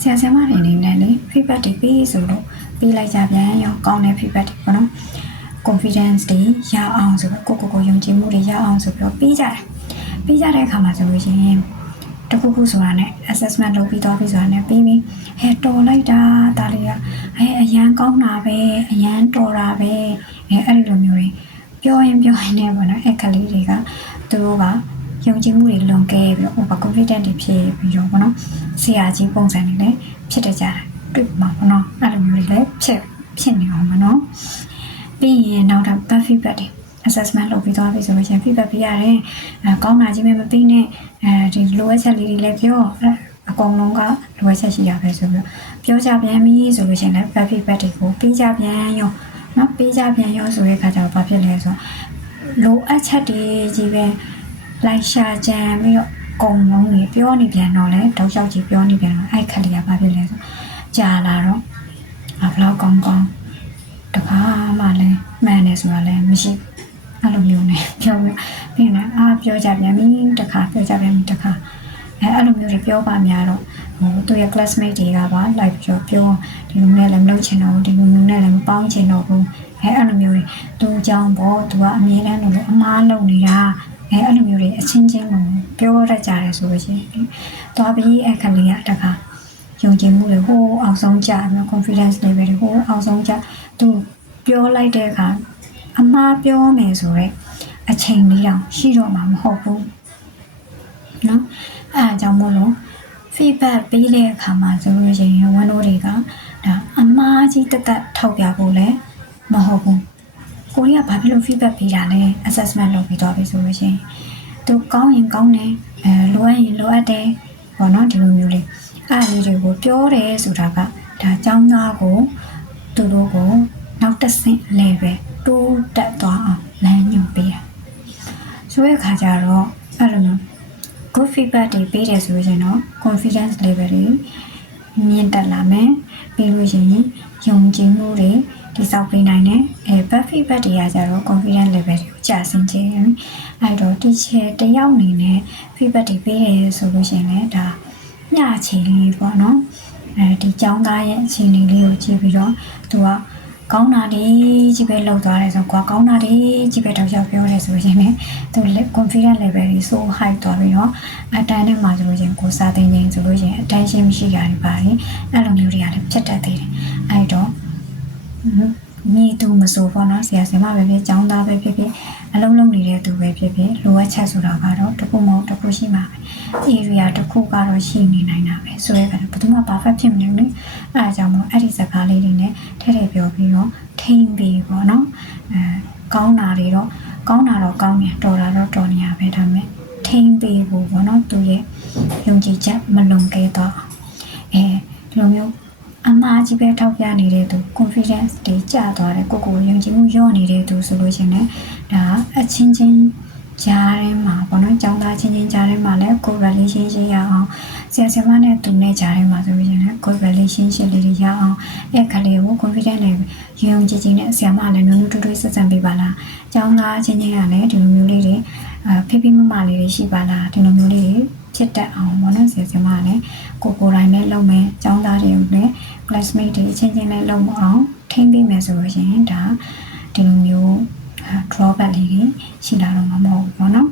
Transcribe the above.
ဆရာဆရာမတွေအနေနဲ့လေ feedback တွေပေးဆိုလို့ပေးလိုက်ကြပြန်ရောကောင်းတဲ့ feedback တွေပေါ့နော် confidence တွေရအောင်ဆိုပြီးကိုယုံကြည်မှုတွေရအောင်ဆိုပြီးတော့ပေးကြတဲ့အခါမှာဆိုလို့ရှိရင်တခုခုဆိုတာနဲ့ assessment လုပ်ပြီးတော့ပြီးဆိုတာနဲ့ပြီးပြီးဟဲ့တော်လိုက်တာဒါလေးကအရန်ကောင်းတာပဲအရန်တော်တာပဲအဲ့လိုမျိုးတွေပြောရင်နဲ့ပေါ့နော်အခက်လေးတွေကသူတို့ကယုံကြည်မှုတွေလွန်ကဲပြီးတော့ confident တွေဖြစ်ပြီးတော့ပေါ့နော်ဆရာကြီးပုံစံတွေလည်းဖြစ်တတ်ကြတာတွေ့မှာပေါ့နော်အဲ့လိုမျိုးတွေလည်းဖြစ်နေအောင်ပေါ့နော်ပြီးရင်နောက်တော့ bad feedback တွေ assessment လုပ်ပြီးသွားပြီဆိုလို့ရှိရင် feedback ပေးရတယ်ကောင်းတာကြီးမပေးနဲ့ဒီလိုအပ်ချက်လေးတွေလည်းပြောအကုန်လုံးကလိုအပ်ချက်ရှိရပဲဆိုပြီးပြောကြပြန်ပြီဆိုလို့ရှိရင်လည်း bad feedback တွေကိုပေးကြပြန်ရောနော်ပေးကြပြန်ရောဆိုတဲ့အခါကျတော့ဘာဖြစ်လဲဆိုတော့လိုအပ်ချက်တွေကြီးပဲလိုက်ရှာကြံပြီးတော့ကုံလုံးတွေပြောနေပြန်တော့လေတောက်လျှောက်ကြီးပြောနေပြန်တော့အဲ့ခက်လေးကဘာဖြစ်လဲဆိုကြာလာတော့ဘလောက်ကောင်းတခါမှလည်းမှန်တယ်ဆိုတာလည်းမရှိအဲ့လိုမျိုးနဲ့ပြောပြီးနေပြောကြပြန်ပြီတခါပြောကြပြန်ပြီတခါအဲ့လိုမျိုးတွေပြောပါများတော့သူရဲ့ classmate တွေကပါလိုက်ပြောဒီလိုနဲ့လည်းမလုပ်ချင်တော့ဘူးဒီလိုမျိုးနဲ့လည်းမပေါင်းချင်တော့ဘူးအဲ့လိုမျိုးတွေသူအကြောင်းပေါ့သူကအမြဲတမ်းလို့အမားလုပ်နေတာအဲ့လိုမျိုးတွေအချင်းချင်းကိုပြောရကြတယ်ဆိုလို့ရှိရင်သွားပြီးအခက်လေးကတခါယုံကြည်မှုတွေဟိုအောင်ဆုံးကြပြီး confidence level တွေဟိုအောင်ဆုံးကြသူပြောလိုက်တဲ့အခါအမှားပြောမယ်ဆိုတော့အချိန်လေးတောင်ရှိတော့မှာမဟုတ်ဘူးနော်အဲအကြောင်းမို့လို့ feedback ပေးတဲ့အခါမှာဆိုလို့ရှိရင်ဝန်တို့တွေကဒါအမှားကြီးတက်ထောက်ပြဖို့လည်းမဟုတ်ဘူးကိုရီးယားဘာဖြစ်လို့ feedback ပေးတာလဲ assessment လုပ်ပြီးတော့ပြီဆိုလို့ရှိရင်သူကောင်းရင်ကောင်းတယ်လိုအပ်ရင်လိုအပ်တယ်ပေါ့နော်ဒီလိုမျိုးလေးအားလေးတွေကိုပြောတယ်ဆိုတာကဒါအကြောင်းသားကိုသူတို့ကိုနောက်တစ်ဆင့် level တိုးတက်သွားအောင်လမ်းညွှန်ပေးတာဆိုတဲ့အခါကျတော့အဲ့လိုမျိုး good feedback တွေပေးတယ်ဆိုရင်တော့ confidence level တွေမြင့်တက်လာမယ်ပြီးလို့ရှိရင်ယုံကြည်မှုတွေတိစောက်ပေးနိုင်တယ်bad feedback တွေကကြတော့ confidence level တွေကိုကျဆင်းခြင်းအဲ့တော့ teacher တယောက်အနေနဲ့ feedback တွေပေးတယ်ဆိုလို့ရှိရင်လည်းဒါညအခြေလေးပေါ့နော်ဒီကျောင်းသားရဲ့အခြေအနေလေးကိုကြည့်ပြီးတော့သူကကောင်းတာတွေကြီးပဲလောက်သွားတယ်ဆိုတော့ကောင်းတာတွေကြီးပဲတော့ရောက်ပြောတယ်ဆိုရင်လည်းသူ confidence level တွေ so high သွားပြီးတော့အတန်းနဲ့မှာဆိုလို့ရှင်ကိုစားသိနေဆိုလို့ရှင် attention မရှိတာတွေပါတယ်အဲ့လိုမျိုးတွေကလည်းဖြစ်တတ်သေးတယ်အဲ့တော့မိသူမဆိုပေါ့နော်ဆရာဆရာမပဲဖြစ်ကျောင်းသားပဲဖြစ်ဖြစ်အလုံးလုံးနေတဲ့သူပဲဖြစ်ဖြစ်လိုအပ်ချက်ဆိုတာကတော့တစ်ခုမဟုတ်တစ်ခုရှိမှာပဲ area တစ်ခုကတော့ရှိနေနိုင်တာပဲဆိုရဲကဘယ်သူမှ perfect ဖြစ်မနေဘူးအဲအကြောင်းမို့အဲ့ဒီစကားလေးတွေနဲ့ထဲပြောပြီးတော့ထိမ့်ပြီးပေါ့နော်ကောင်းတာတွေတော့ကောင်းတာတော့ကောင်းတယ်တော်တာတော့တော်နေရပဲဒါပေမဲ့ထိမ့်ပြီးဖို့ပေါ့နော်သူရဲ့ယုံကြည်ချက်မလွန်ကဲတော့ဒီလိုမျိုးအမှားကြီးပဲထောက်ပြနေတဲ့သူ confidence တွေကျသွားတယ်ကိုယုံကြည်မှုလျော့နေတဲ့သူဆိုလို့ရှိရင်လည်းဒါအချင်းချင်းကြားထဲမှာပေါ့နော်ကျောင်းသားချင်းချင်းကြားထဲမှာလည်း good relationship ရအောင်ဆရာဆရာမနဲ့သူနဲ့ကြားထဲမှာဆိုလို့ရှိရင်လည်း good relationship လေးတွေရအောင်အဲ့ခလေးကို confidence နဲ့ယုံကြည်ခြင်းနဲ့ဆရာမလည်းနုံနုတူတူဆက်ဆံပေးပါလားကျောင်းသားချင်းချင်းကလည်းဒီလိုမျိုးလေးတွေဖိမလေးတွေရှိပါလားဒီလိုမျိုးလေးတွေဖြစ်တတ်အောင်ပေါ့နော်ဆရာဆရာမလည်းကိုတိုင်းနဲ့လုပ်မယ်ကျောင်းသားတွေကိုလည်း classmate တွေချင်းချင်းနဲ့လုပ်မအောင်ထိမ့်ပေးမယ်ဆိုလို့ရှိရင်ဒါဒီလိုမျိုးdrawback လေးတွေရှိလာတော့မှာမဟုတ်ဘူးပေါ့နော်